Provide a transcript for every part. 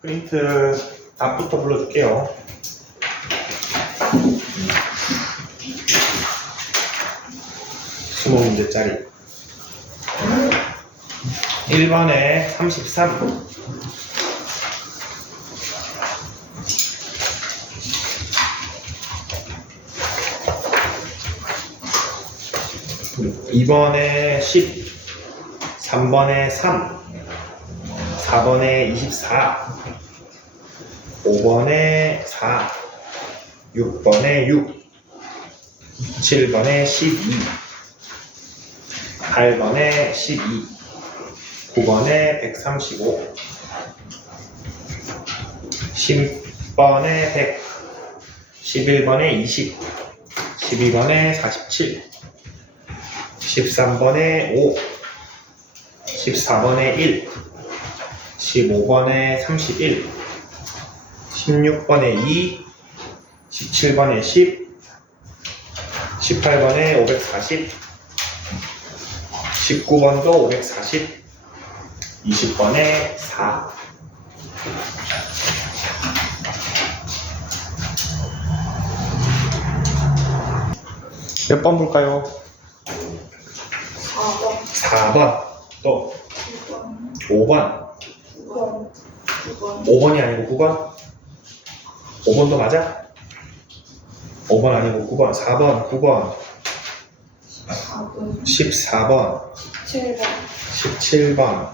프린트 답부터 불러줄게요. 스무 문제짜리 1번에 33 2번에 10 3번에 3 4번에 24 5번에 4 6번에 6 7번에 12 8번에 12 9번에 135 10번에 100 11번에 20 12번에 47 13번에 5 14번에 1 15번에 31 16번에 2 17번에 10 18번에 540 19번도 540 20번에 4 몇 번 볼까요? 4번, 4번 또 6번, 5번 9번, 5번이 아니고 9번? 5번도 맞아? 5번 아니고 9번 4번 9번 4번, 14번 7번, 17번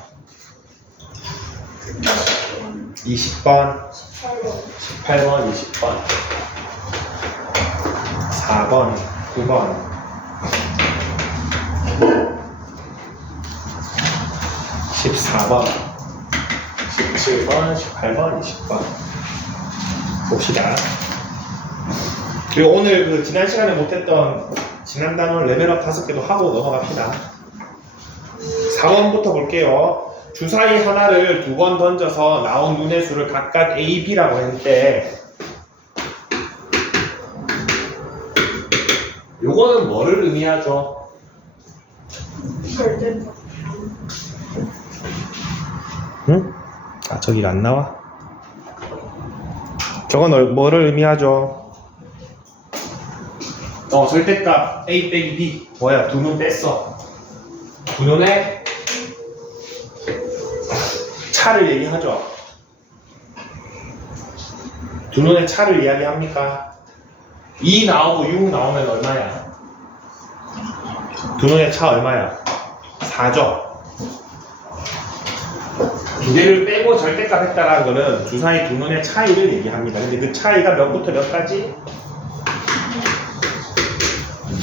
20번, 20번 18번, 18번 20번 4번 9번 14번 17번 18번 20번 봅시다. 그리고 오늘 그 지난 시간에 못했던 지난 단어 레벨업 5개도 하고 넘어갑시다. 4번부터 볼게요. 주사위 하나를 2번 던져서 나온 눈의 수를 각각 A, B라고 했을 때 요거는 뭐를 의미하죠? 절대로. 응? 아 저기가 안 나와? 저건 뭐를 의미하죠? 절대값 A 빼기 B 뭐야? 두 눈 뺐어. 두 눈의 차를 얘기하죠. 두 눈의 차를 이야기합니까? 2 나오고 6 나오면 얼마야? 두 눈의 차 얼마야? 4죠. 두 개를 빼고 절대값 했다라는 거는 주사위 두 눈의 차이를 얘기합니다. 근데 그 차이가 몇부터 몇까지?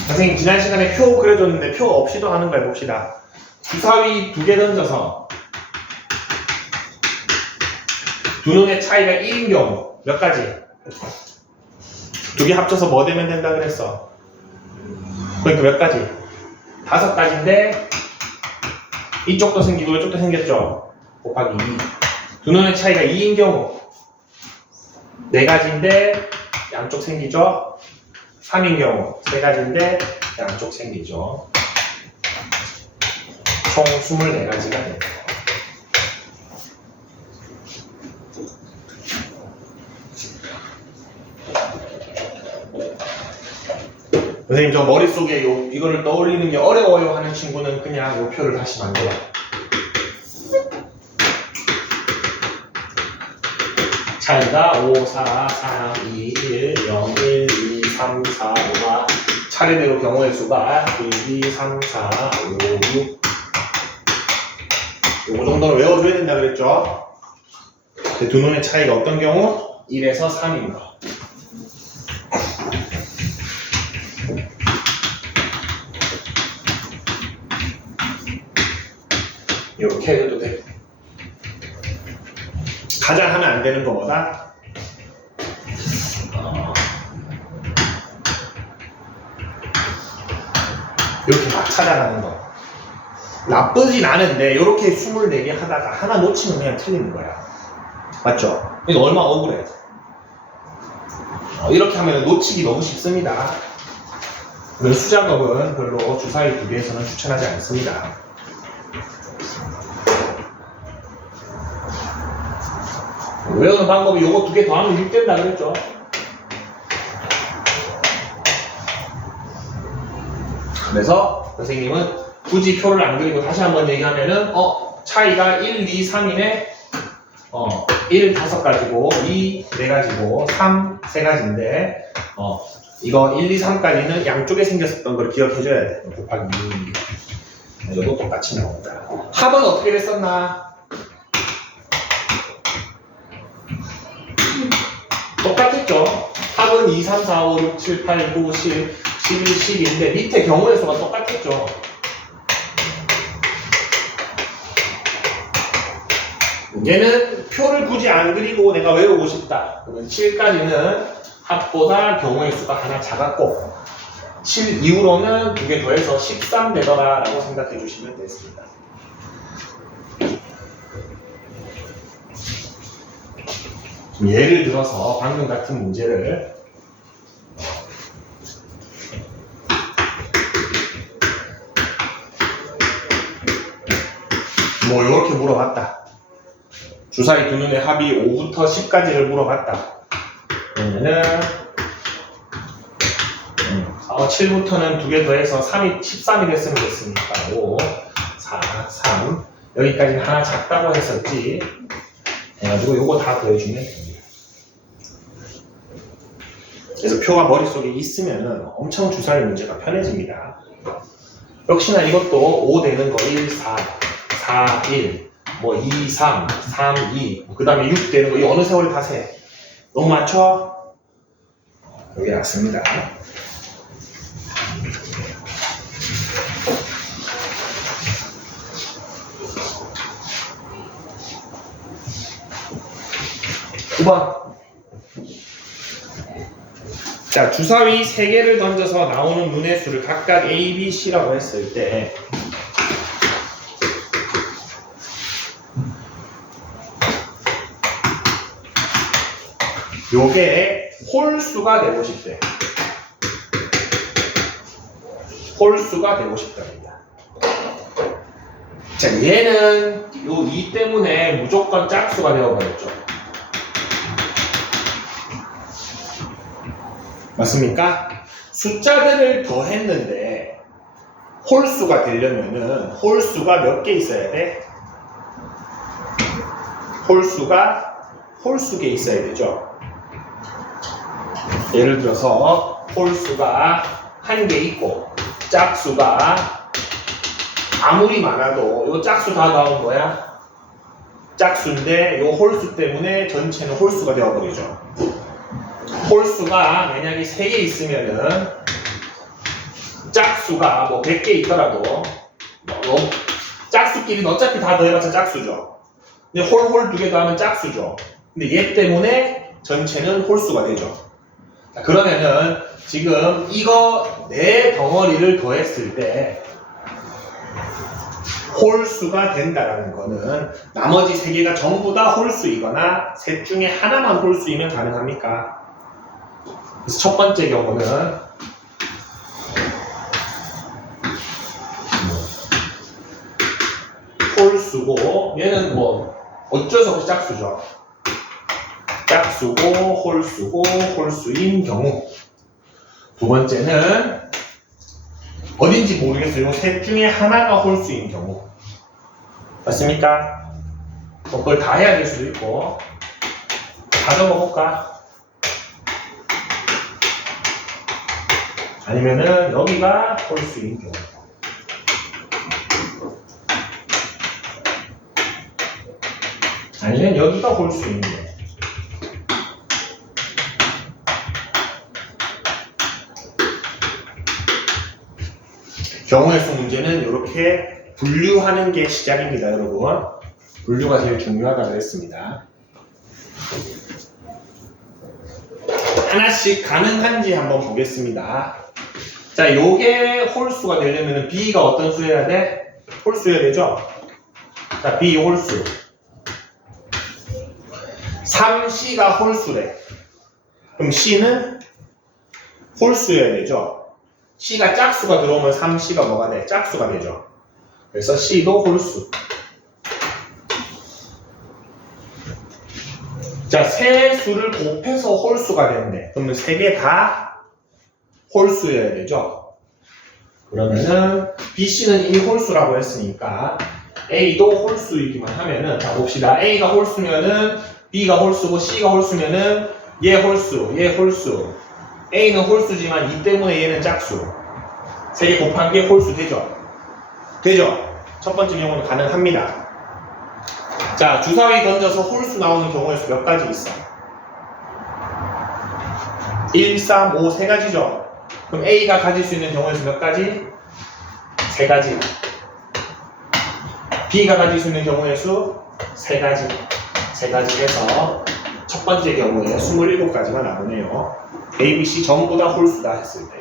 선생님 지난 시간에 표 그려줬는데 표 없이도 하는 거 해봅시다. 주사위 2개 던져서 두 눈의 차이가 1인 경우 몇 가지? 2개 합쳐서 뭐 되면 된다 그랬어? 그러니까 몇 가지? 5가지인데 이쪽도 생기고 이쪽도 생겼죠? 곱하기 2. 두 눈의 차이가 2인 경우 4가지인데 양쪽 생기죠? 3인 경우 3가지인데 양쪽 생기죠? 총 24가지가 됩니다. 선생님 저 머릿속에 이거를 떠올리는 게 어려워요 하는 친구는 그냥 요 표를 다시 만들어. 차이가 5, 4, 3, 2, 1, 0, 1, 2, 3, 4, 5가 차례대로 경우의 수가 1, 2, 3, 4, 5, 6 요거 정도는 외워줘야 된다 그랬죠? 근데 두 눈의 차이가 어떤 경우? 1에서 3인 거. 이렇게 해도 돼. 가장 하면 안 되는 거 뭐다? 이렇게 막 찾아가는 거. 나쁘진 않은데 이렇게 24개 하다가 하나 놓치면 그냥 틀리는 거야. 맞죠? 이거 얼마나 억울해. 이렇게 하면 놓치기 너무 쉽습니다. 그런 수작업은 별로 주사위 2개에서는 추천하지 않습니다. 외우는 방법이 요거 두 개 더하면 6 된다 그랬죠. 그래서 선생님은 굳이 표를 안 그리고 다시 한번 얘기하면은 차이가 1, 2, 3이네. 1, 5가지고 2, 4가지고 3, 3가지인데 이거 1, 2, 3까지는 양쪽에 생겼었던 걸 기억해줘야 돼. 곱하기 2. 이것도 똑같이 나온다. 합은 어떻게 됐었나? 똑같았죠? 합은 2, 3, 4, 5, 6, 7, 8, 9, 10, 11, 12인데 밑에 경우의 수가 똑같았죠? 얘는 표를 굳이 안 그리고 내가 외우고 싶다. 그러면 7까지는 합보다 경우의 수가 하나 작았고 7 이후로는 두 개 더해서 13 되더라 라고 생각해 주시면 되겠습니다. 예를 들어서 방금 같은 문제를 뭐 이렇게 물어봤다. 주사위 두 눈의 합이 5부터 10까지를 물어봤다. 그러면은 7부터는 두 개 더해서 13이 됐으면 됐으니까 5, 4, 3 여기까지는 하나 작다고 했었지. 해가지고 요거 다 더해주면 됩니다. 그래서 표가 머릿속에 있으면 엄청 주사위 문제가 편해집니다. 역시나 이것도 5 되는 거 1, 4, 4, 1 뭐 2, 3, 3, 2 그 다음에 6 되는 거 이 어느 세월에 다 세. 너무 많죠? 여기 왔습니다. 자, 주사위 3개를 던져서 나오는 눈의 수를 각각 A, B, C라고 했을 때 요게 홀수가 되고 싶대. 홀수가 되고 싶답니다. 자, 얘는 요 2 때문에 무조건 짝수가 되어버렸죠. 맞습니까? 숫자들을 더했는데 홀수가 되려면은 홀수가 몇 개 있어야 돼? 홀수가 홀수개 있어야 되죠. 예를 들어서 홀수가 1개 있고 짝수가 아무리 많아도 요 짝수 다 나온 거야. 짝수인데 요 홀수 때문에 전체는 홀수가 되어버리죠. 홀수가 만약에 3개 있으면은 짝수가 뭐 100개 있더라도 짝수끼리는 어차피 다 더해봤자 짝수죠. 근데 홀 2개 더하면 짝수죠. 근데 얘 때문에 전체는 홀수가 되죠. 자, 그러면은 지금 이거 4덩어리를 더했을 때 홀수가 된다라는 거는 나머지 3개가 전부 다 홀수이거나 셋 중에 하나만 홀수이면 가능합니까? 그래서 첫 번째 경우는 홀수고 얘는 뭐 어쩔 수 없이 짝수죠. 짝수고 홀수고 홀수인 경우. 두 번째는 어딘지 모르겠어요. 셋 중에 하나가 홀수인 경우. 맞습니까? 그걸 다 해야 될 수도 있고. 다 적어볼까? 아니면은 여기가 홀수인 경우. 아니면 여기가 홀수인 경우. 경우의 수 문제는 이렇게 분류하는 게 시작입니다, 여러분. 분류가 제일 중요하다고 했습니다. 하나씩 가능한지 한번 보겠습니다. 자, 요게 홀수가 되려면 B가 어떤 수여야 돼? 홀수여야 되죠? 자, B 홀수. 3C가 홀수래. 그럼 C는 홀수여야 되죠? C가 짝수가 들어오면 3C가 뭐가 돼? 짝수가 되죠. 그래서 C도 홀수. 자, 세 수를 곱해서 홀수가 되는데, 그러면 세 개 다 홀수여야 되죠? 그러면은, BC는 이미 홀수라고 했으니까, A도 홀수이기만 하면은, 자, 봅시다. A가 홀수면은, B가 홀수고, C가 홀수면은, 얘 홀수, 얘 홀수. A는 홀수지만, 이 때문에 얘는 짝수. 세 개 곱한 게 홀수 되죠? 되죠? 첫 번째 경우는 가능합니다. 자, 주사위 던져서 홀수 나오는 경우의 수 몇 가지 있어? 1, 3, 5, 세 가지죠? 그럼 A가 가질 수 있는 경우의 수 몇 가지? 세 가지. B가 가질 수 있는 경우의 수? 세 가지. 세 가지 해서 첫 번째 경우에 27가지가 나오네요. A, B, C 전부 다 홀수다 했을 때.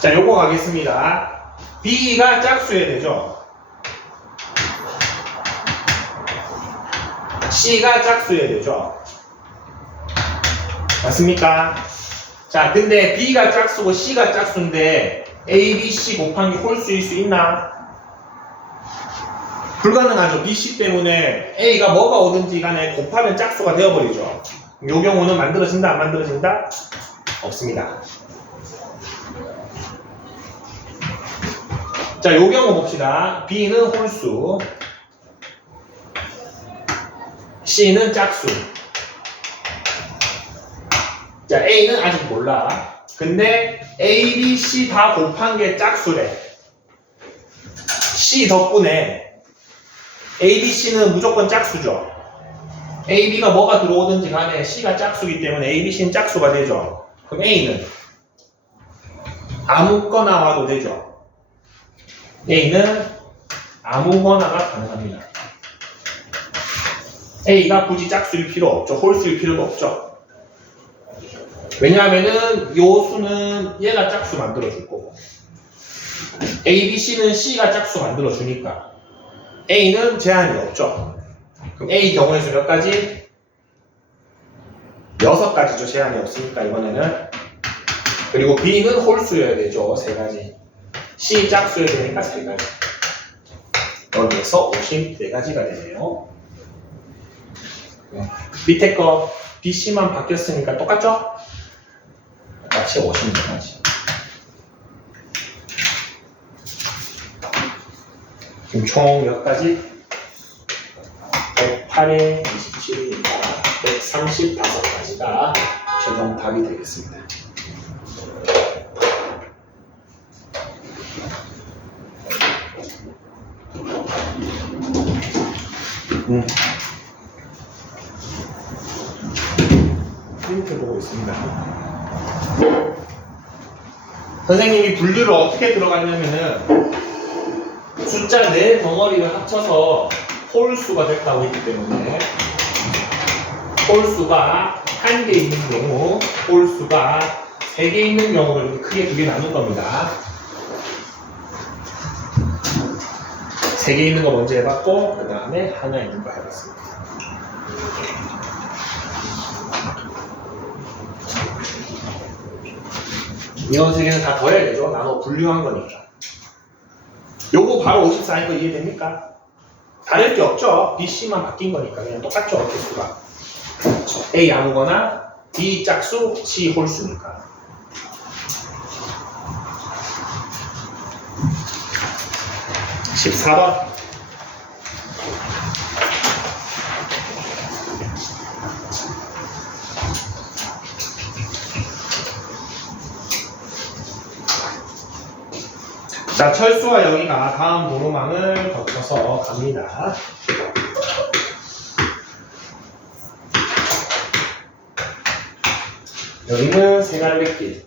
자, 요거 가겠습니다. B가 짝수여야 되죠? C가 짝수여야 되죠? 맞습니까? 자, 근데 B가 짝수고 C가 짝수인데 A, B, C 곱한 게 홀수일 수 있나? 불가능하죠. B, C 때문에 A가 뭐가 오든지 간에 곱하면 짝수가 되어버리죠. 요 경우는 만들어진다, 안 만들어진다? 없습니다. 자, 요 경우 봅시다. B는 홀수, C는 짝수. 자, A는 아직 몰라. 근데 A, B, C 다 곱한 게 짝수래. C 덕분에 A, B, C는 무조건 짝수죠. A, B가 뭐가 들어오든지 간에 C가 짝수기 때문에 A, B, C는 짝수가 되죠. 그럼 A는 아무거나 와도 되죠. A는 아무거나가 가능합니다. A가 굳이 짝수일 필요 없죠. 홀수일 필요도 없죠. 왜냐하면은 요 수는 얘가 짝수 만들어줄 거고 A, B, C는 C가 짝수 만들어주니까 A는 제한이 없죠. 그럼 A 경우의 수 몇 가지? 6가지죠. 제한이 없으니까 이번에는. 그리고 B는 홀수여야 되죠. 3가지. C 짝수여야 되니까 3가지. 여기에서 54가지가 되네요. 밑에 거 BC만 바뀌었으니까 똑같죠? 똑같이 54가지. 지금 총 몇 가지? 108에 27이니까 135가지가 최종 답이 되겠습니다. 이렇게 보고 있습니다. 선생님이 분류를 어떻게 들어갔냐면은 숫자 4덩어리를 합쳐서 홀수가 됐다고 했기 때문에 홀수가 1개 있는 경우, 홀수가 3개 있는 경우를 이렇게 크게 2개 나눈 겁니다. 3개 있는 거 먼저 해봤고 그 다음에 하나 있는 거 해봤습니다. 이런 3개는 다 더해야 되죠. 나눠 분류한 거니까. 요거 바로 54니까 이해됩니까? 다를 게 없죠. B, C만 바뀐 거니까 그냥 똑같죠. 개수가. A 아무거나 B 짝수, C 홀수니까. (14번) 자, 철수와 영희가 다음 도로망을 거쳐서 갑니다. 여기는 3갈래길,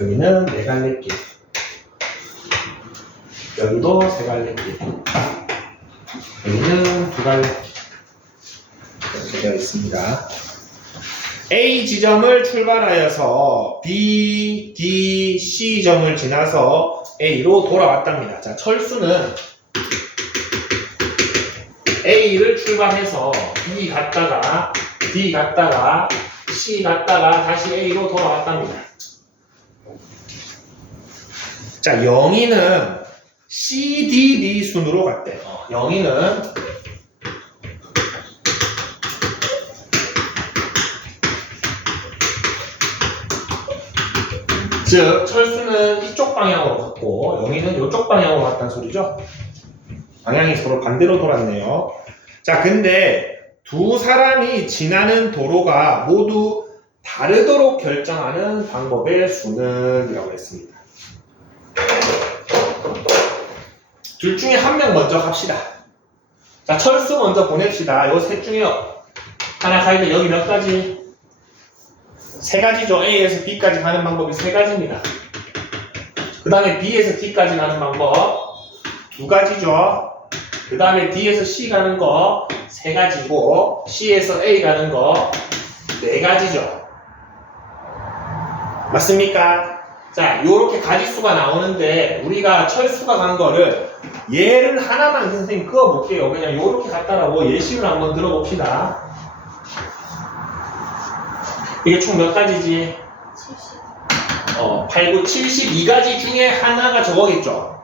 여기는 4갈래길, 여기도 3갈래길, 여기는 2갈래길 이렇게 되어 있습니다. A 지점을 출발하여서 B, D, C 점을 지나서 A로 돌아왔답니다. 자, 철수는 A를 출발해서 B 갔다가 D 갔다가 C 갔다가 다시 A로 돌아왔답니다. 자, 영희는 C, D, D 순으로 갔대. 영희는 즉 철수는 이쪽 방향으로 갔고 영희는 이쪽 방향으로 갔다는 소리죠. 방향이 서로 반대로 돌았네요. 자, 근데 두 사람이 지나는 도로가 모두 다르도록 결정하는 방법의 수는 이라고 했습니다. 둘 중에 한 명 먼저 갑시다. 자, 철수 먼저 보냅시다. 요 셋 중에 하나 가야 여기 몇 가지? 세 가지죠. A에서 B까지 가는 방법이 세 가지입니다. 그 다음에 B에서 D까지 가는 방법 두 가지죠. 그 다음에 D에서 C 가는 거 세 가지고 C에서 A 가는 거 네 가지죠. 맞습니까? 자, 요렇게 가지수가 나오는데 우리가 철수가 간 거를 얘를 하나만 선생님 그어볼게요. 그냥 요렇게 갔다라고 예시를 한번 들어봅시다. 이게 총 몇 가지지? 8, 9, 72가지 중에 하나가 저거겠죠.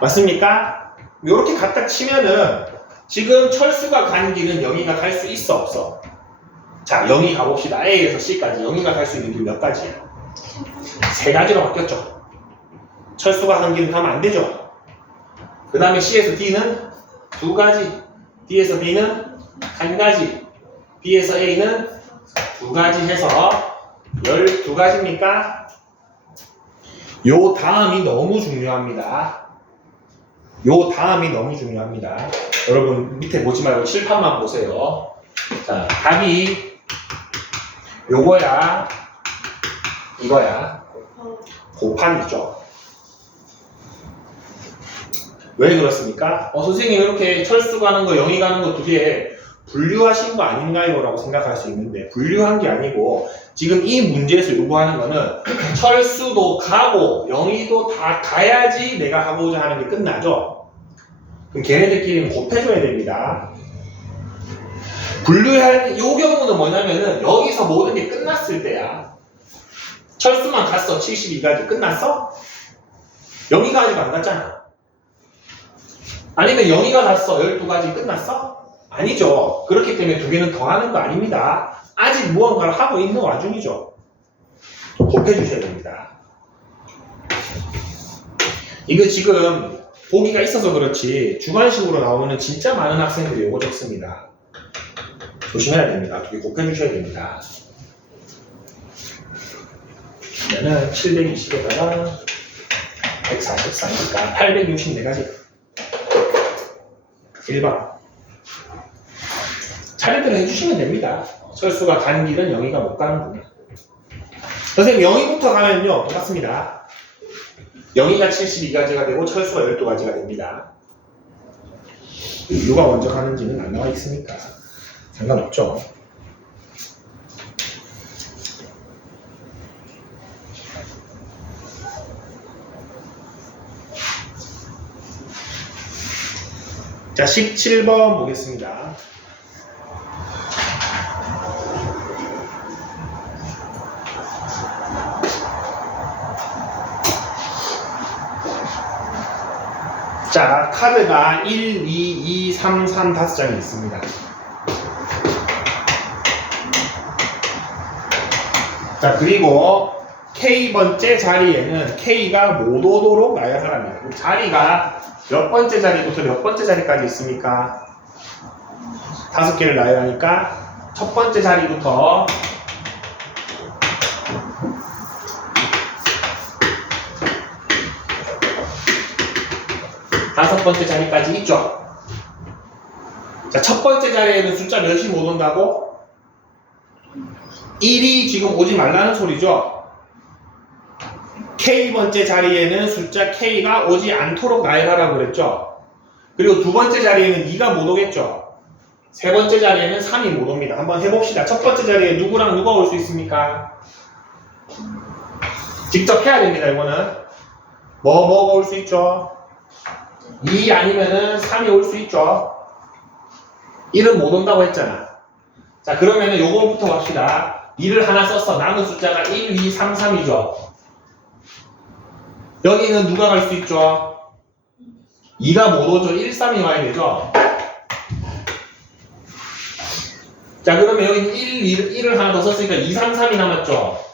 맞습니까? 요렇게 갖다 치면은 지금 철수가 간 길은 영희가 갈 수 있어 없어? 자, 영희 가봅시다. A에서 C까지 영희가 갈 수 있는 길 몇 가지예요? 세 가지로 바뀌었죠. 철수가 간 길은 가면 안 되죠. 그 다음에 C에서 D는 두 가지, D에서 B는 한 가지, B에서 A는 두 가지 해서 12가지입니까? 요 다음이 너무 중요합니다. 요 다음이 너무 중요합니다. 여러분 밑에 보지 말고 칠판만 보세요. 자, 답이 요거야, 이거야. 곱하기죠. 왜 그렇습니까? 선생님 이렇게 철수 가는 거, 영희 가는 거 두 개 분류하신 거 아닌가요? 라고 생각할 수 있는데 분류한 게 아니고 지금 이 문제에서 요구하는 거는 철수도 가고 영희도 다 가야지 내가 하고자 하는 게 끝나죠. 그럼 걔네들끼리는 곱해줘야 됩니다. 분류할 요 경우는 뭐냐면은 여기서 모든 게 끝났을 때야. 철수만 갔어. 72가지 끝났어? 영희가 아직 안 갔잖아. 아니면 영희가 갔어. 12가지 끝났어? 아니죠. 그렇기 때문에 두 개는 더하는 거 아닙니다. 아직 무언가를 하고 있는 와중이죠. 곱해주셔야 됩니다. 이거 지금 보기가 있어서 그렇지 주관식으로 나오면 진짜 많은 학생들이 요거 적습니다. 조심해야 됩니다. 두 개 곱해주셔야 됩니다. 그러면은 720에다가 144니까 864가지 1번 차례대로 해주시면 됩니다. 철수가 간 길은 영희가 못 가는구나. 선생님 영희부터 가면요 똑같습니다. 영희가 72가지가 되고 철수가 12가지가 됩니다. 누가 먼저 가는지는 안 나와 있으니까 상관없죠. 자, 17번 보겠습니다. 자, 카드가 1, 2, 2, 3, 3, 5장이 있습니다. 자, 그리고 K번째 자리에는 K가 못 오도록 나열하랍니다. 자리가 몇 번째 자리부터 몇 번째 자리까지 있습니까? 5개를 나열하니까 첫 번째 자리부터 다섯 번째 자리까지 있죠. 자, 첫 번째 자리에는 숫자 몇이 못 온다고? 1이 지금 오지 말라는 소리죠. K번째 자리에는 숫자 K가 오지 않도록 나열하라고 그랬죠. 그리고 두 번째 자리에는 2가 못 오겠죠. 세 번째 자리에는 3이 못 옵니다. 한번 해봅시다. 첫 번째 자리에 누구랑 누가 올 수 있습니까? 직접 해야 됩니다. 이거는 뭐가 올 수 있죠? 2 아니면은 3이 올 수 있죠. 1은 못 온다고 했잖아. 자, 그러면은 요거부터 갑시다. 2를 하나 썼어. 남은 숫자가 1, 2, 3, 3이죠. 여기는 누가 갈 수 있죠? 2가 못 오죠? 1, 3이 와야 되죠? 자, 그러면 여기는 1을 하나 더 썼으니까 2, 3, 3이 남았죠?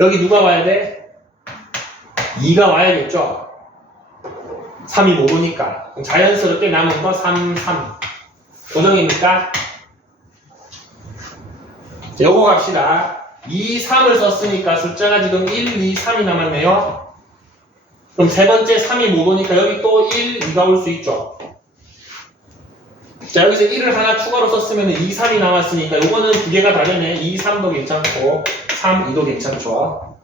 여기 누가 와야 돼? 2가 와야겠죠? 3이 못 오니까. 그럼 자연스럽게 남은 거 3, 3. 고정입니까? 자, 요거 갑시다. 2, 3을 썼으니까 숫자가 지금 1, 2, 3이 남았네요. 그럼 세 번째 3이 못 오니까 여기 또 1, 2가 올 수 있죠. 자, 여기서 1을 하나 추가로 썼으면 2, 3이 남았으니까 요거는 두 개가 다르네. 2, 3도 괜찮고 3, 2도 괜찮죠.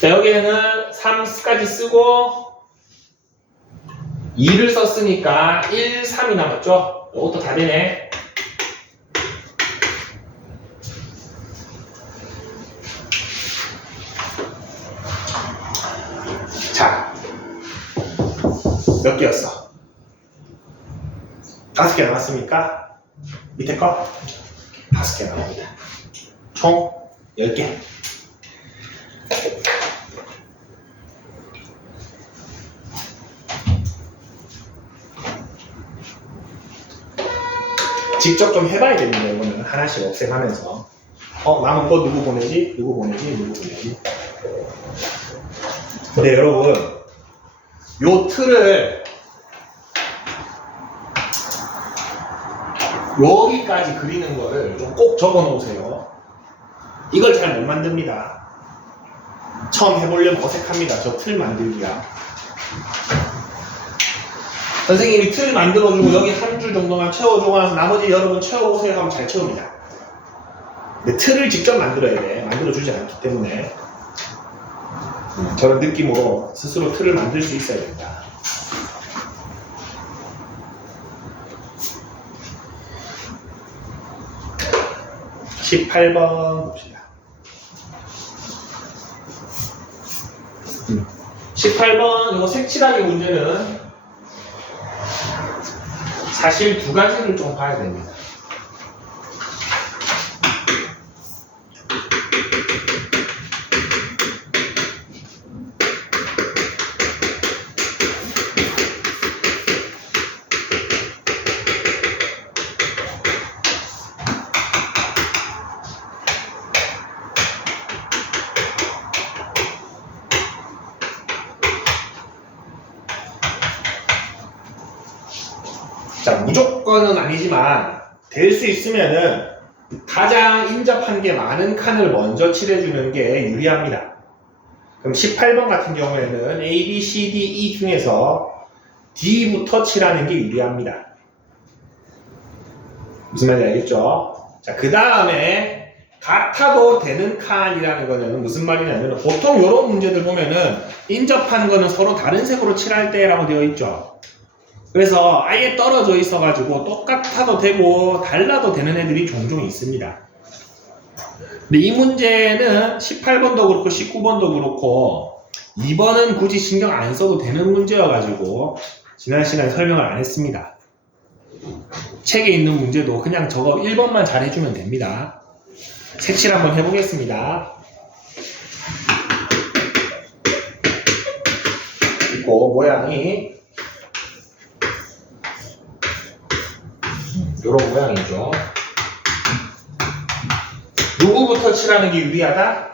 자, 여기에는 3까지 쓰고 2를 썼으니까 1, 3이 남았죠. 요것도 다 되네. 자, 몇 개였어? 5개 남았습니까? 밑에 거? 5개 남았습니다. 총 10개. 직접 좀 해봐야 됩니다. 이거는 하나씩 없애가면서. 남은 거 누구 보내지? 누구 보내지? 누구 보내지? 근데 여러분, 요 틀을 여기까지 그리는 거를 좀 꼭 적어 놓으세요. 이걸 잘 못 만듭니다. 처음 해보려면 어색합니다. 저 틀 만들기가. 선생님이 틀 만들어주고 여기 한 줄 정도만 채워주고 나서 나머지 여러분 채워보세요 하면 잘 채웁니다. 근데 틀을 직접 만들어야 돼. 만들어주지 않기 때문에 저런 느낌으로 스스로 틀을 만들 수 있어야 된다. (18번) 봅시다. 18번 이거 색칠하기 문제는 사실 두 가지를 좀 봐야 됩니다. 자, 무조건은 아니지만 될 수 있으면은 가장 인접한 게 많은 칸을 먼저 칠해주는 게 유리합니다. 그럼 18번 같은 경우에는 A, B, C, D, E 중에서 D부터 칠하는 게 유리합니다. 무슨 말인지 알겠죠? 자, 그 다음에 같아도 되는 칸이라는 거는 무슨 말이냐면 보통 이런 문제들 보면은 인접한 거는 서로 다른 색으로 칠할 때라고 되어 있죠. 그래서 아예 떨어져 있어가지고 똑같아도 되고 달라도 되는 애들이 종종 있습니다. 근데 이 문제는 18번도 그렇고 19번도 그렇고 2번은 굳이 신경 안 써도 되는 문제여가지고 지난 시간에 설명을 안 했습니다. 책에 있는 문제도 그냥 저거 1번만 잘 해주면 됩니다. 색칠 한번 해보겠습니다. 있고 모양이 이런 모양이죠. 누구부터 칠하는 게 유리하다?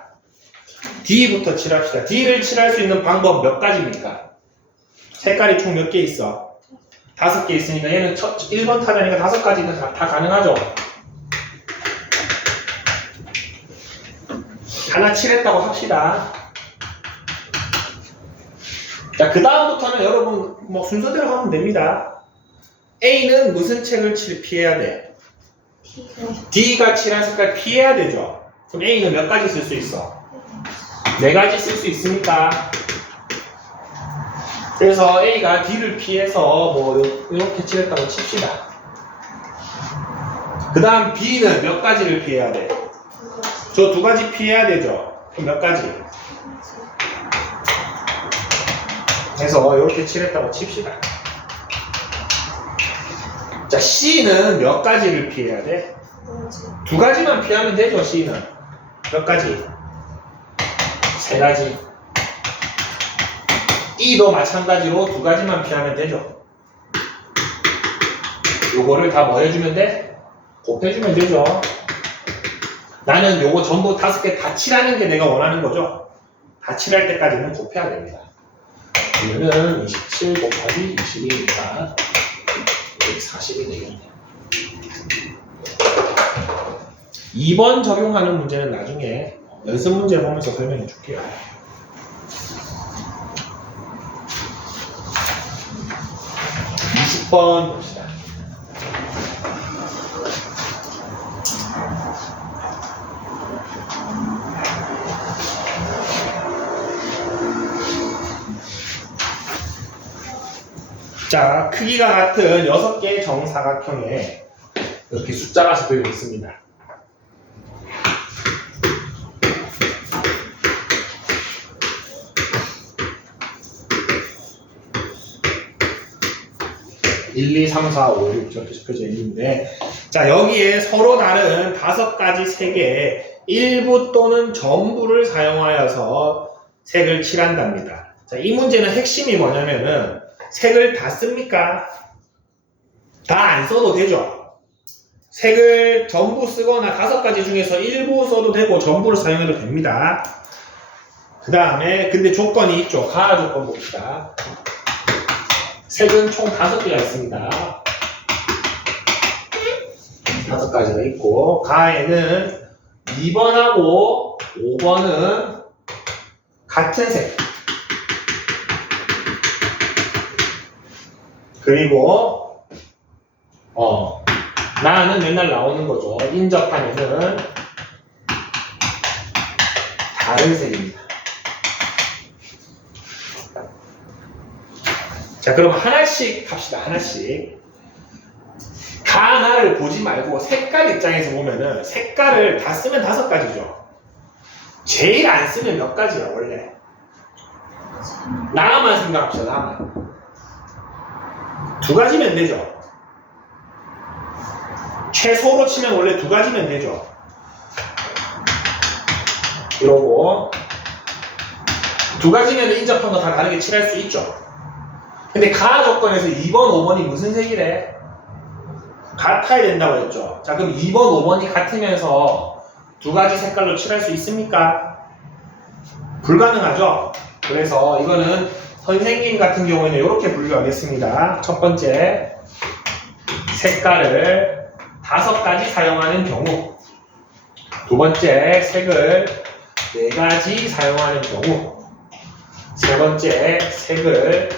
D부터 칠합시다. D를 칠할 수 있는 방법 몇 가지입니까? 색깔이 총 몇 개 있어? 5개 있으니까 얘는 1번 타자니까 5가지는 다 가능하죠. 하나 칠했다고 합시다. 자, 그 다음부터는 여러분 뭐 순서대로 하면 됩니다. A는 무슨 책을 피해야 돼? D가 칠한 색깔 피해야 되죠. 그럼 A는 몇 가지 쓸 수 있어? 4가지 쓸 수 있으니까. 그래서 A가 D를 피해서 뭐 이렇게 칠했다고 칩시다. 그 다음 B는 몇 가지를 피해야 돼? 저 2가지 피해야 되죠. 그럼 몇 가지? 해서 이렇게 칠했다고 칩시다. 자, C는 몇 가지를 피해야 돼? 2가지만 피하면 되죠. C는 몇 가지? 3가지. 2도 마찬가지로 두 가지만 피하면 되죠. 요거를 다 뭐 해주면 돼? 곱해주면 되죠. 나는 요거 전부 5개 다 칠하는 게 내가 원하는 거죠. 다 칠할 때까지는 곱해야 됩니다. 그러면은 27 곱하기 22니까 140이 되겠네요. 2번 적용하는 문제는 나중에 연습 문제 보면서 설명해 줄게요. 번 봅시다. 자, 크기가 같은 6개의 정사각형에 이렇게 숫자가 적혀져 있습니다. (1, 2, 3, 4, 5, 6) 이렇게 적혀져 있는데, 자, 여기에 서로 다른 5가지 색의 일부 또는 전부를 사용하여서 색을 칠한답니다. 자, 이 문제는 핵심이 뭐냐면은 색을 다 씁니까? 다 안 써도 되죠. 색을 전부 쓰거나 5가지 중에서 일부 써도 되고 전부를 사용해도 됩니다. 그 다음에 근데 조건이 있죠. 가하 조건 봅시다. 색은 총 5개가 있습니다. 5가지가 있고, 가에는 2번하고 5번은 같은 색. 그리고, 나는 맨날 나오는 거죠. 인접하면은 다른 색입니다. 자, 그럼 하나씩 합시다. 하나씩. 가 하나를 보지 말고 색깔 입장에서 보면은 색깔을 다 쓰면 5가지죠. 제일 안 쓰면 몇 가지야 원래? 나만 생각합시다. 나만. 2가지면 되죠. 최소로 치면 원래 2가지면 되죠. 이러고 2가지면 인접한 거 다 다르게 칠할 수 있죠. 근데 가하 조건에서 2번, 5번이 무슨 색이래? 같아야 된다고 했죠. 자, 그럼 2번, 5번이 같으면서 2가지 색깔로 칠할 수 있습니까? 불가능하죠? 그래서 이거는 선생님 같은 경우에는 이렇게 분류하겠습니다. 첫 번째, 색깔을 5가지 사용하는 경우. 두 번째, 색을 4가지 사용하는 경우. 세 번째, 색을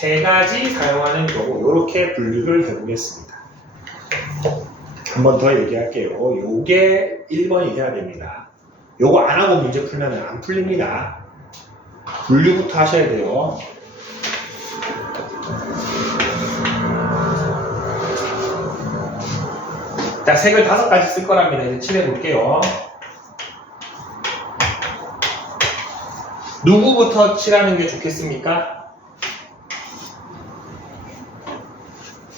3가지 사용하는 경우. 이렇게 분류를 해보겠습니다. 한 번 더 얘기할게요. 요게 1번이 돼야 됩니다. 요거 안 하고 문제 풀면 안 풀립니다. 분류부터 하셔야 돼요. 자, 색을 5가지 쓸 거랍니다. 이제 칠해 볼게요. 누구부터 칠하는 게 좋겠습니까?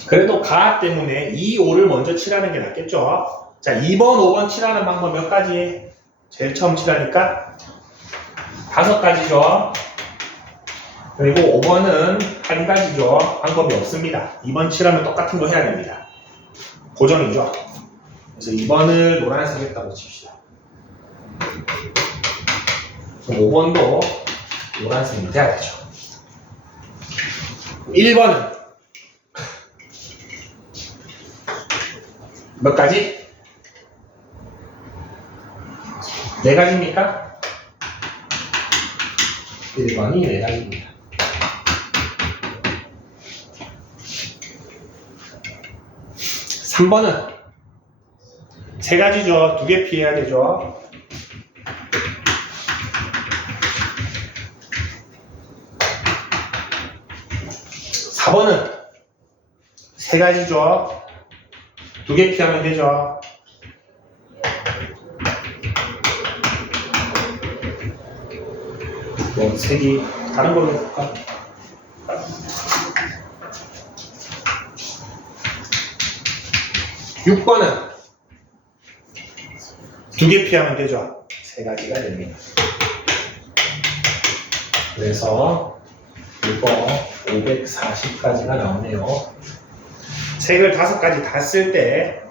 그래도 가하 때문에 2, 5를 먼저 칠하는 게 낫겠죠? 자, 2번, 5번 칠하는 방법 몇 가지? 제일 처음 칠하니까 5가지죠. 그리고 5번은 1가지죠. 방법이 없습니다. 2번 칠하면 똑같은 거 해야 됩니다. 고정이죠. 그래서 2번을 노란색 했다고 칩시다. 5번도 노란색이 돼야 되죠. 1번은 몇 가지? 4가지입니까? 1번이 4가지입니다. 3번은 3가지죠. 2개 피해야 되죠. 4번은 3가지죠. 2개 피하면 되죠. 뭐 색이 다른 걸로 해볼까? (6번은) 2개 피하면 되죠. 3가지가 됩니다. 그래서 이거 540까지가 나오네요. 색을 5가지 다 쓸 때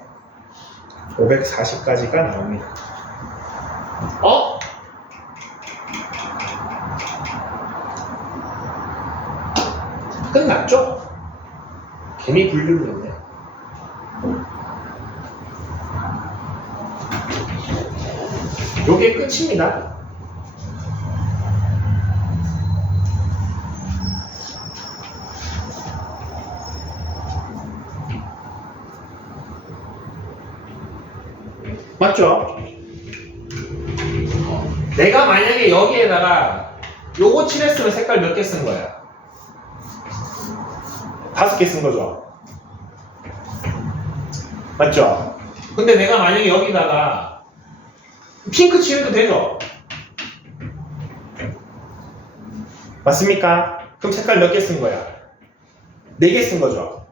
540까지가 나옵니다. 끝났죠? 괜히 분류를 했네. 요게 끝입니다. 맞죠? 내가 만약에 여기에다가 요거 칠했으면 색깔 몇 개 쓴 거야? 5개 쓴 거죠? 맞죠? 근데 내가 만약에 여기다가 핑크 칠해도 되죠? 맞습니까? 그럼 색깔 몇 개 쓴 거야? 4개 쓴 거죠?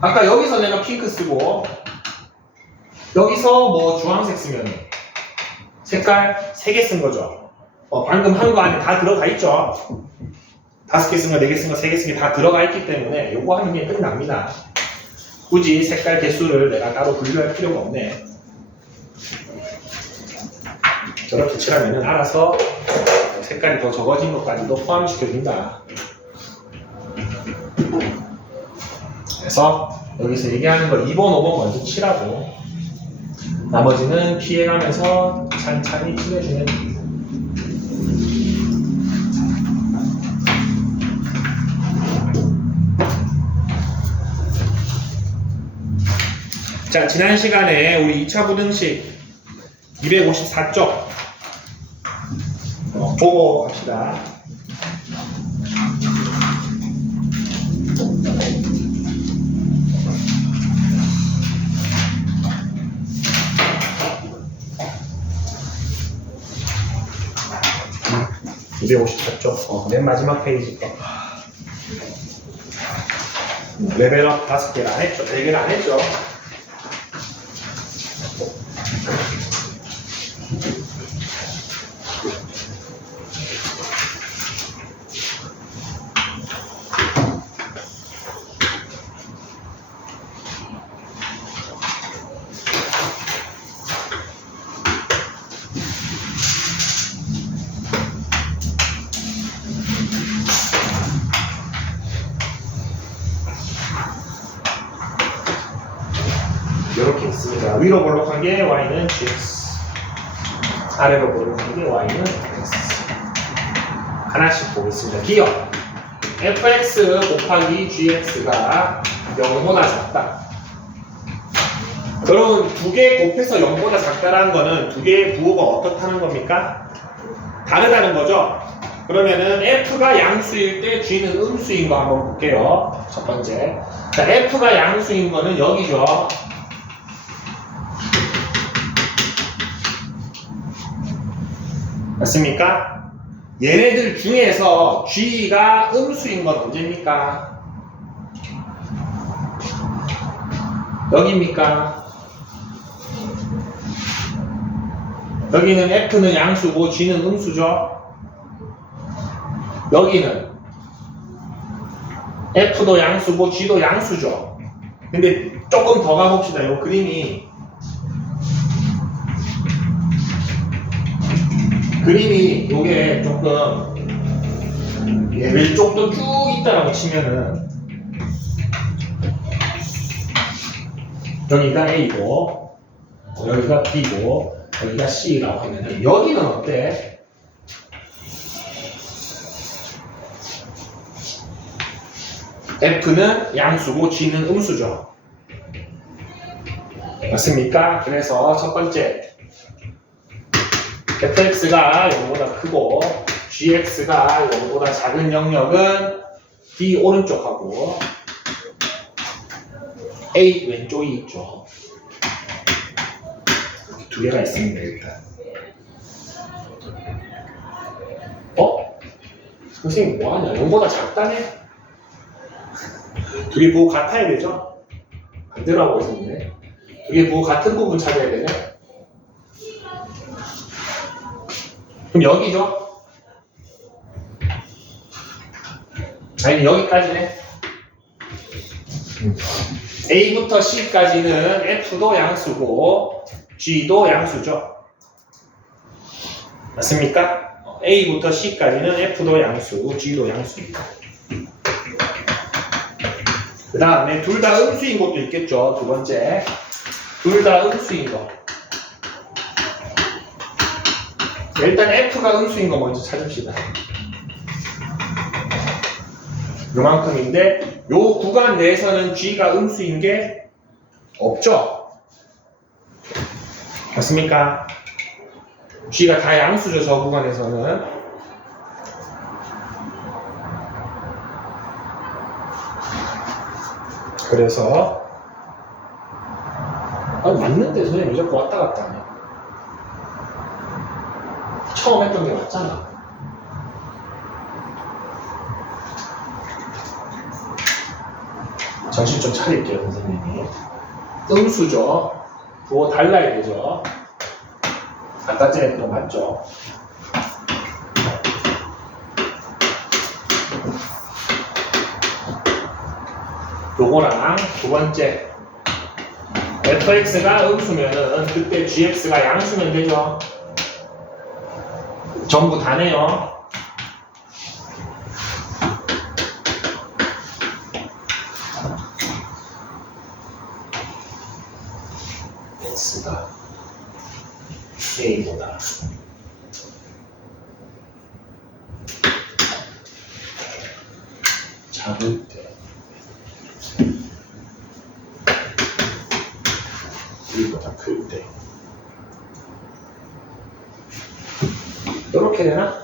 아까 여기서 내가 핑크 쓰고 여기서 뭐 주황색 쓰면 색깔 3개 쓴 거죠. 방금 한 거 안에 다 들어가 있죠. 5개 쓴 거, 4개 쓴 거, 3개 쓴 게 다 들어가 있기 때문에 요거 하는 게 끝납니다. 굳이 색깔 개수를 내가 따로 분류할 필요가 없네. 저렇게 칠하면 알아서 색깔이 더 적어진 것까지도 포함시켜준다. 그래서 여기서 얘기하는 거 2번, 5번 먼저 칠하고 나머지는 피해가면서 찬찬히 칠해주면 됩니다. 자, 지난 시간에 우리 2차 부등식 254쪽 보고 갑시다. 음, 254쪽 맨 마지막 페이지 거. 레벨업 5개를 안 했죠. 4개를 안 했죠. 이렇게 있습니다. 위로 볼록한 게 y는 gx, 아래로 볼록한 게 y는 x. 하나씩 보겠습니다. 기억 fx 곱하기 gx가 0보다 작다. 그럼 2개 곱해서 0보다 작다라는 거는 2개의 부호가 어떻다는 겁니까? 다르다는 거죠? 그러면은 f가 양수일 때 g는 음수인 거 한번 볼게요. 첫 번째. 자, f가 양수인 거는 여기죠. 맞습니까? 얘네들 중에서 g가 음수인 건 언제입니까? 여기입니까? 여기는 f는 양수고 g는 음수죠? 여기는 f도 양수고 g도 양수죠? 근데 조금 더 가봅시다. 이 그림이 요게 조금 왼쪽도 쭉 있다라고 치면은 여기가 A고 여기가 B고 여기가 C라고 하면은 여기는 어때? F는 양수고 G는 음수죠. 맞습니까? 그래서 첫 번째 fx가 0보다 크고 gx가 0보다 작은 영역은 D 오른쪽하고 A 왼쪽이 있죠. 이렇게 2개가 있습니다. 일단 선생님 뭐하냐? 0보다 작다네? 2개 부호 같아야 되죠? 반대로 하고 있었는데 2개 부호 같은 부분 찾아야 되네? 그럼 여기죠? 아니 여기까지네. A부터 C까지는 F도 양수고 G도 양수죠. 맞습니까? A부터 C까지는 F도 양수, G도 양수입니다. 그 다음에 둘 다 음수인 것도 있겠죠. 두 번째. 둘 다 음수인 거. 일단 F가 음수인 거 먼저 찾읍시다. 요만큼인데 요 구간 내에서는 G가 음수인 게 없죠. 맞습니까? G가 다 양수죠. 저 구간에서는. 그래서 맞는데 선생님 왜 자꾸 왔다 갔다 하냐? 처음 했던 게 맞잖아. 정신 좀 차릴게요, 선생님이. 음수죠. 부호 달라야 되죠. 아까 전에 또 맞죠. 요거랑 두 번째. fx가 음수면은 그때 gx가 양수면 되죠. 전부 다네요. x가 a보다 작을 때 이보다 클 때 이렇게 되나?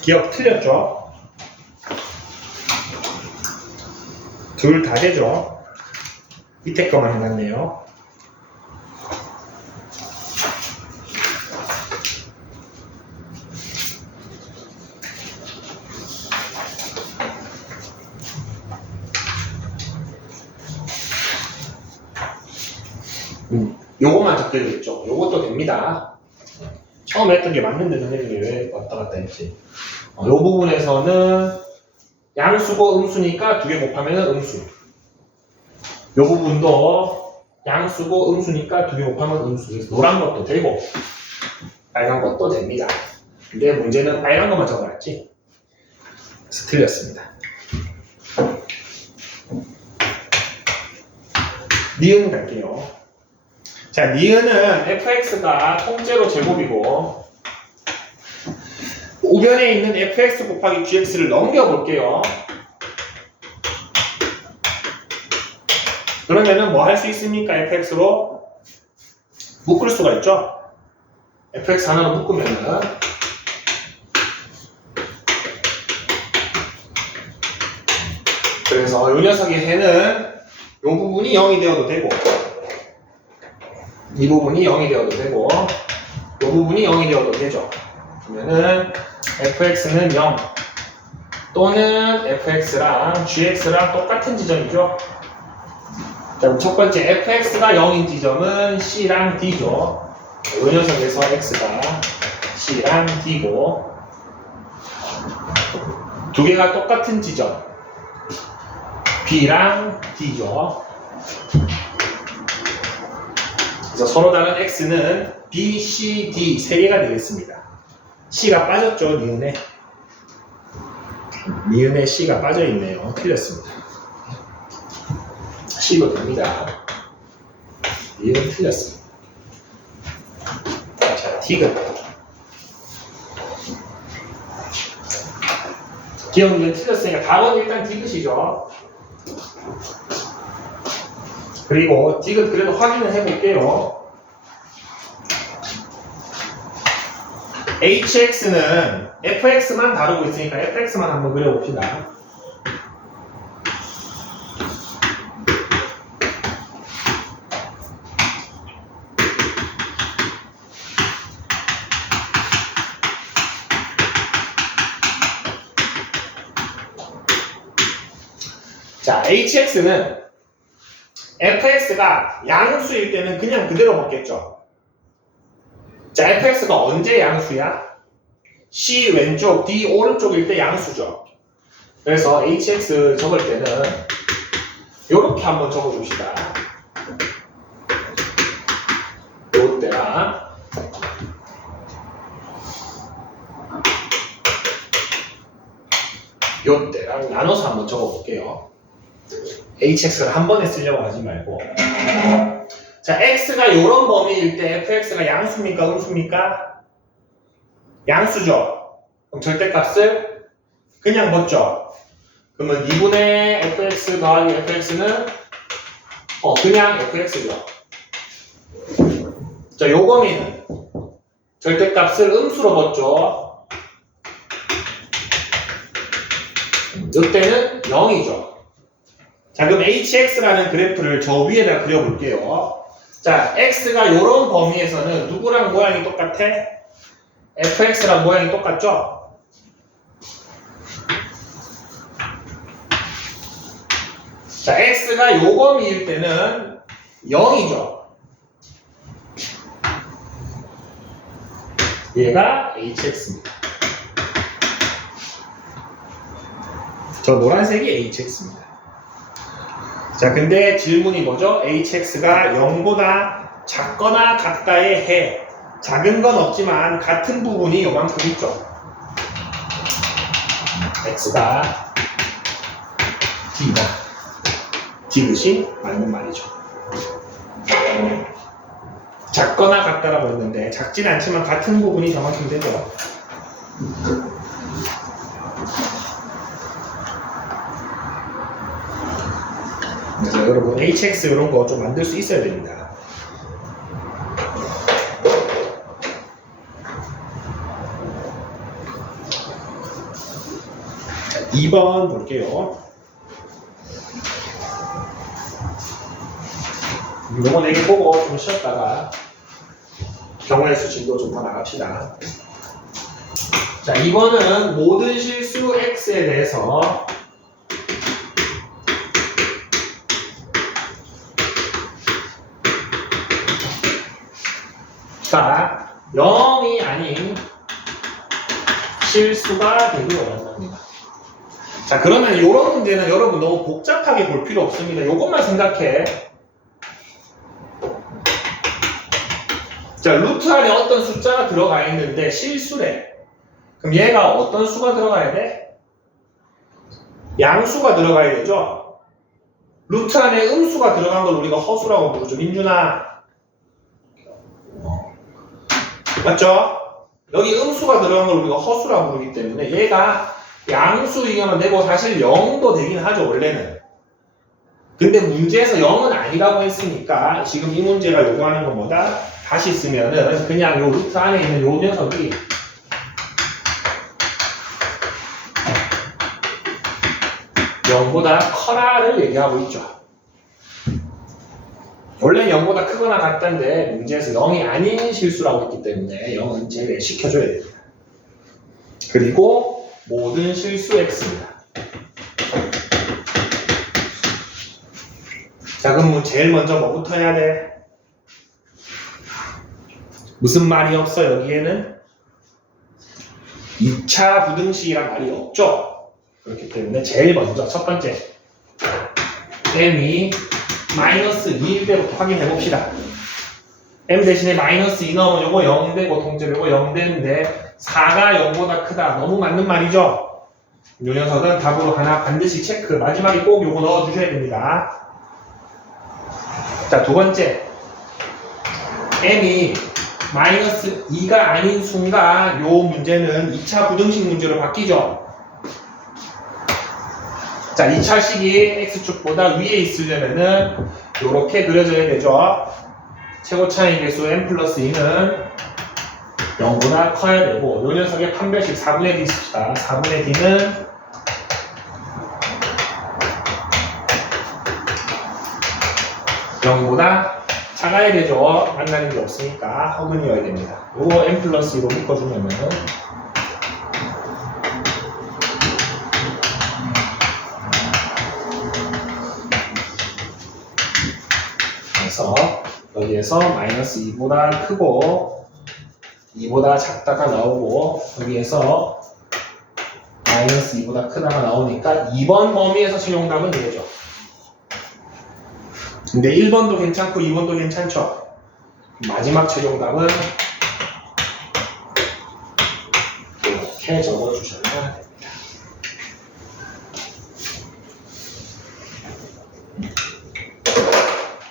기억 틀렸죠? 둘 다 되죠? 밑에 거만 해놨네요. 요거만 적혀야겠죠. 요것도 됩니다. 처음에 했던 게 맞는데 선생님이 왜 왔다 갔다 했지? 요 부분에서는 양수고 음수니까 두 개 곱하면 음수. 요 부분도 양수고 음수니까 두 개 곱하면 음수. 그래서 노란 것도 되고 빨간 것도 됩니다. 근데 문제는 빨간 것만 적어놨지. 그래서 틀렸습니다. 니은 갈게요. 자, 니은은 fx가 통째로 제곱이고 우변에 있는 fx 곱하기 gx를 넘겨볼게요. 그러면은 뭐 할 수 있습니까? fx로 묶을 수가 있죠. fx 하나로 묶으면은 그래서 이 녀석의 해는 이 부분이 0이 되어도 되고 이 부분이 0이 되어도 되고 이 부분이 0이 되어도 되죠. 그러면은 fx는 0 또는 fx랑 gx랑 똑같은 지점이죠. 자, 그럼 첫 번째 fx가 0인 지점은 c랑 d죠. 이 녀석에서 x가 c랑 d고 두 개가 똑같은 지점 b랑 d죠. 그래서 서로 다른 x는 b, c, d 세 개가 되겠습니다. c가 빠졌죠, 니은에. 니은에 c가 빠져있네요. 틀렸습니다. c도 됩니다. 니은 틀렸습니다. 자, t가 기억 니은 틀렸으니까 답은 일단 디귿이죠. 그리고 디귿 그래도 확인을 해볼게요. hx는 fx만 다루고 있으니까 fx만 한번 그려봅시다. 자, hx는 fx가 양수일 때는 그냥 그대로 먹겠죠. 자, fx가 언제 양수야? c 왼쪽, d 오른쪽일 때 양수죠. 그래서 hx 적을 때는 이렇게 한번 적어줍시다. 요때랑 요때랑 나눠서 한번 적어볼게요. hx를 한 번에 쓰려고 하지 말고. 자, x가 이런 범위일 때 fx가 양수입니까? 음수입니까? 양수죠. 그럼 절대값을 그냥 넣죠. 그러면 2분의 fx 더하기 fx는 그냥 fx죠. 자, 요 범위는 절대값을 음수로 넣죠. 이때는 0이죠. 자, 그럼 hx라는 그래프를 저 위에다 그려볼게요. 자, x가 이런 범위에서는 누구랑 모양이 똑같아? fx랑 모양이 똑같죠? 자, x가 요 범위일 때는 0이죠. 얘가 hx입니다. 저 노란색이 hx입니다. 자, 근데 질문이 뭐죠? hx가 0보다 작거나 같다에 해. 작은 건 없지만 같은 부분이 요만큼 있죠. x가 d다. 디귿이 맞는 말이죠. 작거나 같다라고 했는데 작진 않지만 같은 부분이 저만큼 되죠. 그래서 여러분 hx 이런 거 좀 만들 수 있어야 됩니다. 자, 2번 볼게요. 요거 4개 보고 좀 쉬었다가 경우의 수 진도 좀 더 나갑시다. 자, 2번은 모든 실수 x에 대해서 가 0이 아닌 실수가 되기 원합니다. 자, 그러면 이런 문제는 여러분 너무 복잡하게 볼 필요 없습니다. 이것만 생각해. 자, 루트 안에 어떤 숫자가 들어가 있는데 실수래. 그럼 얘가 어떤 수가 들어가야 돼? 양수가 들어가야 되죠? 루트 안에 음수가 들어간 걸 우리가 허수라고 부르죠. 민준아. 맞죠? 여기 음수가 들어간 걸 우리가 허수라고 부르기 때문에 얘가 양수이면 되고 사실 0도 되긴 하죠, 원래는. 근데 문제에서 0은 아니라고 했으니까 지금 이 문제가 요구하는 건 뭐다? 다시 쓰면은 그냥 요 루트 안에 있는 요 녀석이 (0보다) 커라를 얘기하고 있죠. 원래 0보다 크거나 같다는데 문제에서 0이 아닌 실수라고 했기 때문에 0은 제외시켜줘야 됩니다. 그리고 모든 실수 x입니다. 자, 그럼 제일 먼저 뭐부터 해야 돼? 무슨 말이 없어 여기에는? 2차 부등식이란 말이 없죠. 그렇기 때문에 제일 먼저 첫 번째 m이 마이너스 2일 때부터 확인해 봅시다. m 대신에 마이너스 2 넣으면 요거 0 되고 통째로 요거 0 되는데 4가 0보다 크다. 너무 맞는 말이죠. 요 녀석은 답으로 하나 반드시 체크. 마지막에 꼭 요거 넣어 주셔야 됩니다. 자, 두 번째 m이 마이너스 2가 아닌 순간 요 문제는 2차 부등식 문제로 바뀌죠. 자, 2차식이 x축보다 위에 있으려면은 요렇게 그려져야 되죠. 최고 차이 계수 n 플러스 2는 0보다 커야 되고 요 녀석의 판별식 4분의 d 씁시다. 4분의 d는 (0보다) 작아야 되죠. 만나는 게 없으니까 허근이어야 됩니다. 요거 n 플러스 2로 묶어주면은 그래서 여기에서 마이너스 2보다 크고 2보다 작다가 나오고 여기에서 마이너스 2보다 크다가 나오니까 2번 범위에서 최종답은 이거죠. 근데 1번도 괜찮고 2번도 괜찮죠. 마지막 최종답은 이렇게 적어주셔야 됩니다.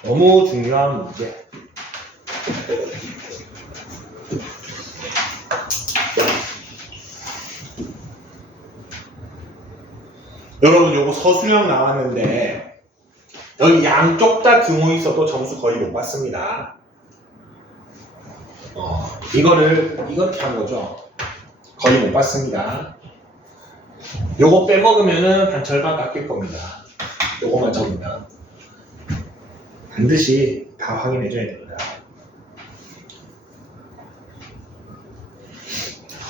너무 중요한 문제. 여러분 요거 서술형 나왔는데 여기 양쪽 다 등호 있어도 점수 거의 못 받습니다. 이거를 이렇게 한 거죠. 거의 못 받습니다. 요거 빼먹으면은 한 절반 깎일 겁니다. 요거만 적으면 반드시 다 확인해 줘야 됩니다.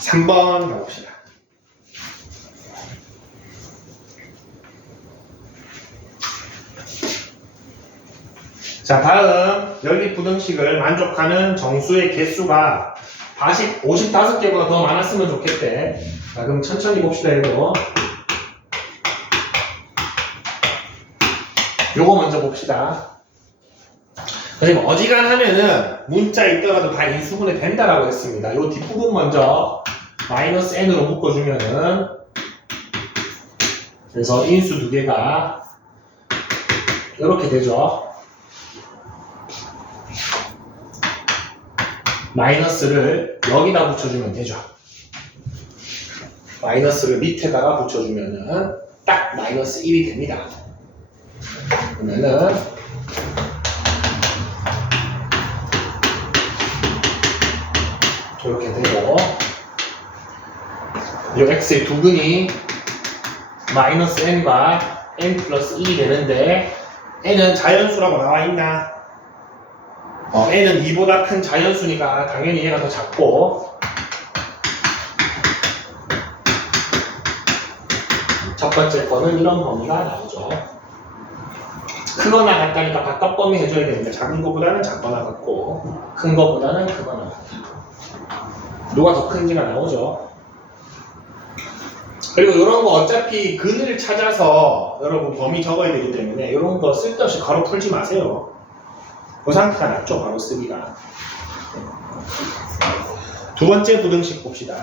3번 가봅시다. 자, 다음 연립부등식을 만족하는 정수의 개수가 55개보다 더 많았으면 좋겠대. 자, 그럼 천천히 봅시다. 이거 요거 먼저 봅시다. 선생님 어지간하면은 문자 있더라도 다 인수분해 된다라고 했습니다. 요 뒷부분 먼저 마이너스 n으로 묶어주면은 그래서 인수 두 개가 이렇게 되죠. 마이너스를 여기다 붙여주면 되죠. 마이너스를 밑에다가 붙여주면은 딱 마이너스 1이 됩니다. 그러면은 이렇게 되고 이 x의 두근이 마이너스 n과 n 플러스 1이 되는데 n은 자연수라고 나와 있나? n은 2보다 큰 자연수니까 당연히 얘가 더 작고 첫 번째 거는 이런 범위가 나오죠. 크거나 같다니까 바깥 범위 해줘야 되는데 작은 거보다는 작거나 같고 큰 거보다는 크거나 같다. 누가 더 큰지가 나오죠. 그리고 이런 거 어차피 근을 찾아서 여러분 범위 적어야 되기 때문에 이런 거 쓸데없이 가로 풀지 마세요. 그 상태가 낫죠, 바로 쓰기가. 두 번째 부등식 봅시다.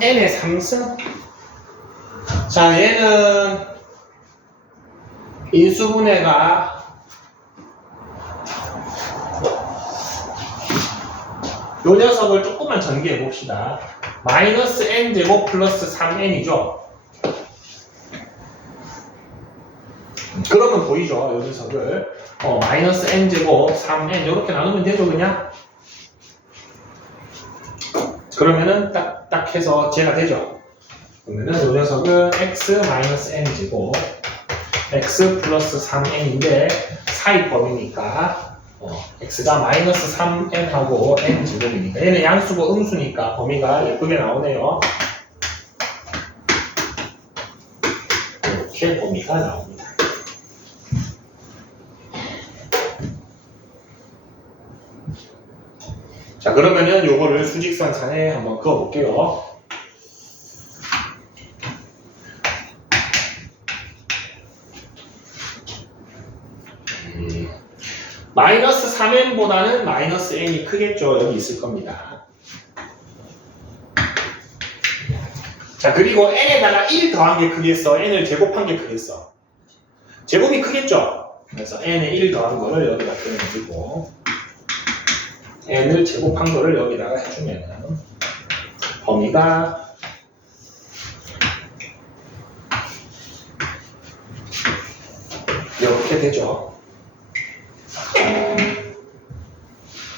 n의 3승. 자, 얘는 인수분해가 요 녀석을 조금만 전개해 봅시다. 마이너스 n제곱 플러스 3n이죠. 그러면 보이죠, 요 녀석을. 마이너스 n제곱 3n 이렇게 나누면 되죠, 그냥. 그러면은 딱 해서 제가 되죠. 그러면은 요 녀석은 x 마이너스 n제곱 x 플러스 3n인데 사이 범위니까 x가 마이너스 3n하고 n제곱이니까 얘는 양수고 음수니까 범위가 예쁘게 나오네요. 이렇게 범위가 나옵니다. 자, 그러면은 요거를 수직선상에 한번 그어볼게요. 마이너스 3n보다는 마이너스 n이 크겠죠. 여기 있을 겁니다. 자, 그리고 n에다가 1 더한 게 크겠어? n을 제곱한 게 크겠어? 제곱이 크겠죠? 그래서 n에 1 더한 거를 여기다 꺼내주고 n을 제곱한 거를 여기다가 해주면 범위가 이렇게 되죠.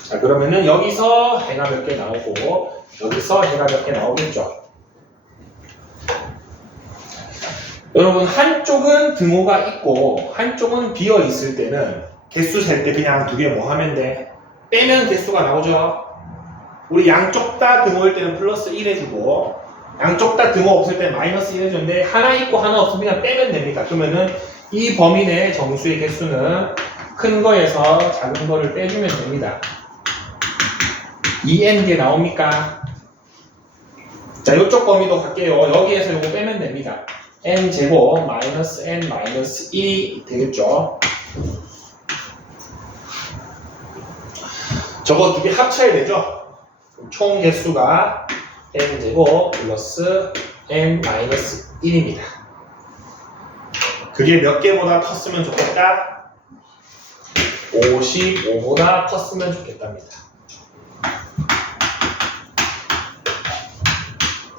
자, 그러면은 여기서 해가 몇 개 나오고 여기서 해가 몇 개 나오겠죠. 여러분 한쪽은 등호가 있고 한쪽은 비어 있을 때는 개수 셀 때 그냥 두 개 뭐 하면 돼? 빼면 개수가 나오죠. 우리 양쪽 다 등호일 때는 플러스 1 해주고 양쪽 다 등호 없을 때는 마이너스 1 해주는데 하나 있고 하나 없으면 그냥 빼면 됩니다. 그러면은 이 범위 내 정수의 개수는 큰 거에서 작은 거를 빼주면 됩니다. 2n개 나옵니까? 자, 이쪽 범위도 갈게요. 여기에서 이거 빼면 됩니다. n제곱 마이너스 n 마이너스 1이 되겠죠. 저거 두 개 합쳐야 되죠. 그럼 총 개수가 n제곱 플러스 n 마이너스 1입니다. 그게 몇 개보다 컸으면 좋겠다? 55보다 컸으면 좋겠답니다.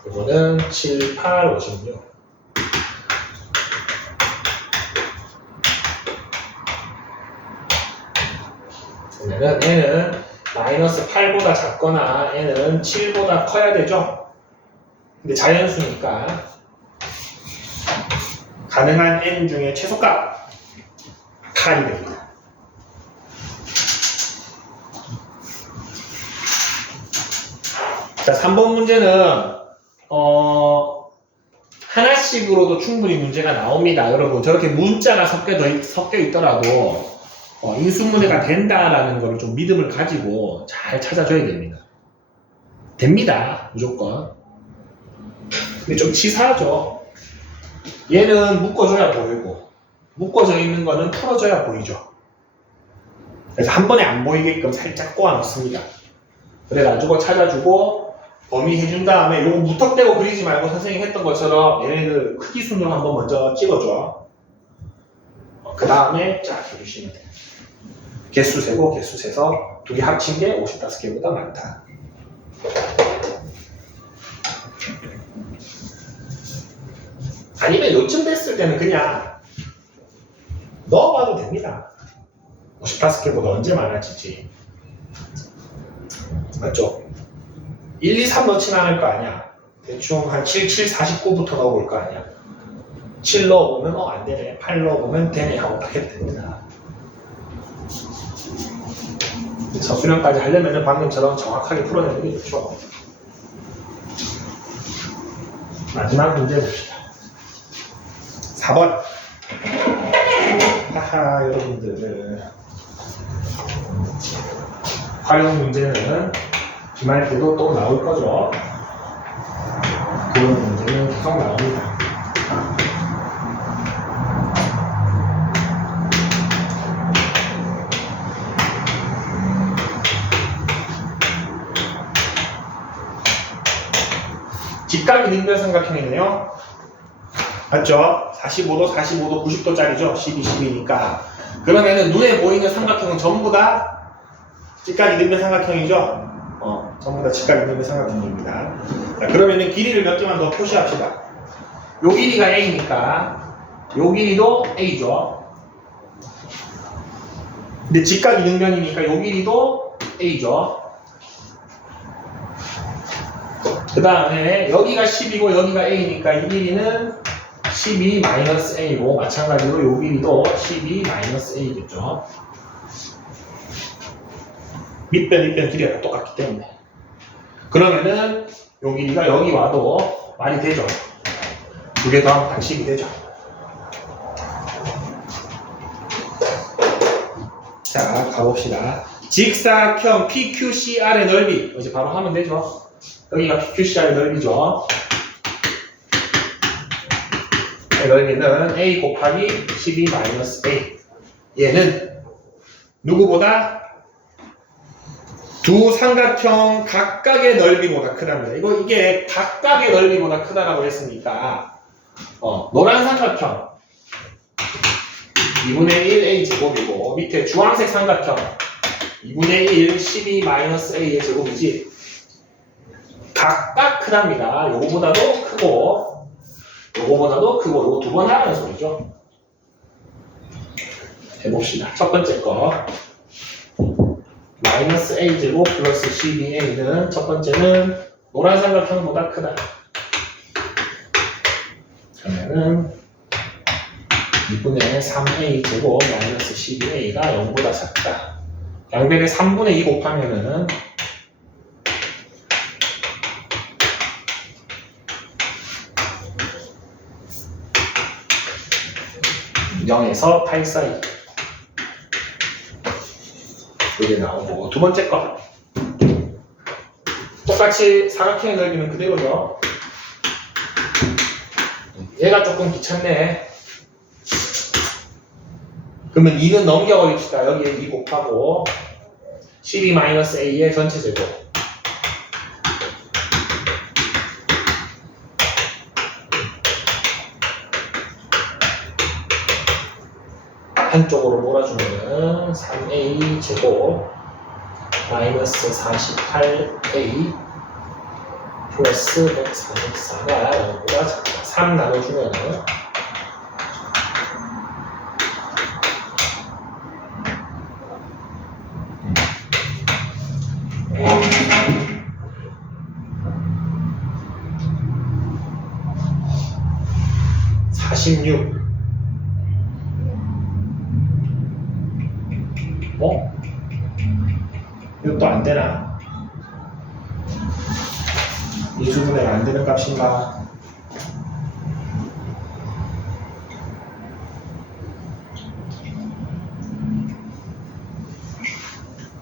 이거는 7, 8, 56. 그러면은 n은 마이너스 8보다 작거나 n은 7보다 커야 되죠? 근데 자연수니까 가능한 n 중에 최소값 8이 됩니다. 자, 3번 문제는 하나씩으로도 충분히 문제가 나옵니다. 여러분 저렇게 문자가 섞여 있더라도 인수분해가 된다라는 걸 좀 믿음을 가지고 잘 찾아줘야 됩니다. 됩니다. 무조건. 근데 좀 치사하죠. 얘는 묶어줘야 보이고 묶어져 있는 거는 풀어줘야 보이죠. 그래서 한 번에 안 보이게끔 살짝 꼬아 놓습니다. 그래가지고 찾아주고 범위 해준 다음에 요거 무턱대고 그리지 말고 선생님이 했던 것처럼 얘네들 크기 순으로 한번 먼저 찍어줘. 그 다음에 쫙 해주시면 돼요. 개수 세고 개수 세서 두 개 합친 게 55개보다 많다. 아니면 요쯤 됐을 때는 그냥 넣어봐도 됩니다. 55개보다 언제 많아지지? 맞죠? 1, 2, 3 넣진 않을 거 아니야. 대충 한 7, 7, 49부터 넣어볼 거 아니야. 7 넣어보면 안 되네. 8 넣어보면 되네 하고 딱 해도 됩니다. 서술형까지 하려면 방금처럼 정확하게 풀어내는 게 좋죠. 마지막 문제 봅시다. 4번. 하하, 여러분들. 활용 문제는 기말 때도 또 나올 거죠. 그런 문제는 계속 나옵니다. 직각이등변삼각형이네요. 맞죠? 45도, 45도, 90도짜리죠? 12, 12니까. 그러면은 눈에 보이는 삼각형은 전부 다 직각이등변삼각형이죠? 전부 다 직각이등변삼각형입니다. 자, 그러면은 길이를 몇 개만 더 표시합시다. 요 길이가 A니까 요 길이도 A죠. 근데 직각이등변이니까 요 길이도 A죠. 그 다음에 여기가 10이고 여기가 A니까 이 길이는 12-A고 마찬가지로 요 길이도 12-A겠죠. 밑변 길이가 똑같기 때문에. 그러면은 요 길이가 여기 와도 말이 되죠. 두 개 더하면 딱 10이 되죠. 자, 가봅시다. 직사각형 PQCR의 넓이. 이제 바로 하면 되죠. 여기가 PQCR의 넓이죠. 넓이는 A 곱하기 12-A. 얘는 누구보다 두 삼각형 각각의 넓이보다 크답니다. 이게 각각의 넓이보다 크다라고 했으니까 노란 삼각형 2분의 1 A 제곱이고 밑에 주황색 삼각형 2분의 1 12-A의 제곱이지 각각 크답니다. 요거보다도 크고 요거보다도 크고 요거 두 번 하라는 소리죠. 해봅시다. 첫 번째 거 마이너스 A제곱 플러스 12A는 첫 번째는 노란 삼각형보다 크다. 그러면은 2분의 3A 제곱 마이너스 12A가 0보다 작다. 양변에 3분의 2 곱하면은 0에서 8 사이. 이게 나오고 두 번째 거 똑같이 사각형의 넓이는 그대로죠. 얘가 조금 귀찮네. 그러면 2는 넘겨버립시다. 여기에 2 곱하고 12-a의 전체 제곱. 한쪽으로 몰아주면은 3a 제곱 마이너스 48a 플러스 144가 0보다 작다. 3 나눠주면은 46. 이것도 안 되나? 이수분해가 안 되는 값인가?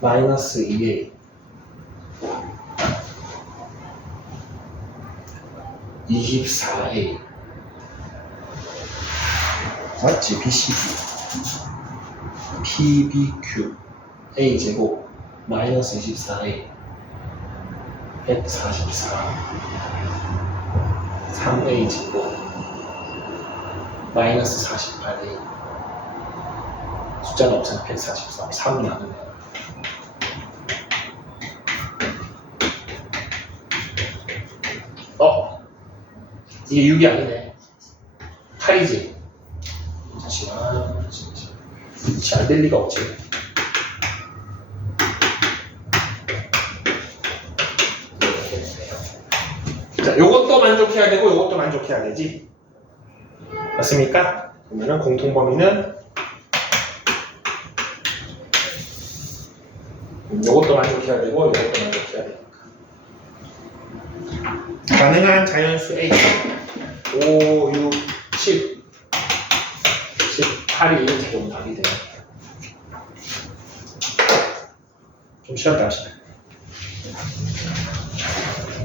마이너스 2a 24a 맞지? BCD PBQ a제곱 마이너스 24a 144 3a 제곱 마이너스 48a 숫자가 없으면 144 3 나누네요. 이게 6이 아니네. 8이지. 잠시만. 잘 될 리가 없지. 자, 요것도 만족해야 되고 요것도 만족해야 되지. 맞습니까? 그러면은 공통범위는 요것도 만족해야 되고 요것도 만족해야 되니까. 가능한 자연수 A 5, 6, 10 18이 제곱 답이 돼요. 좀 쉬었다 합시다.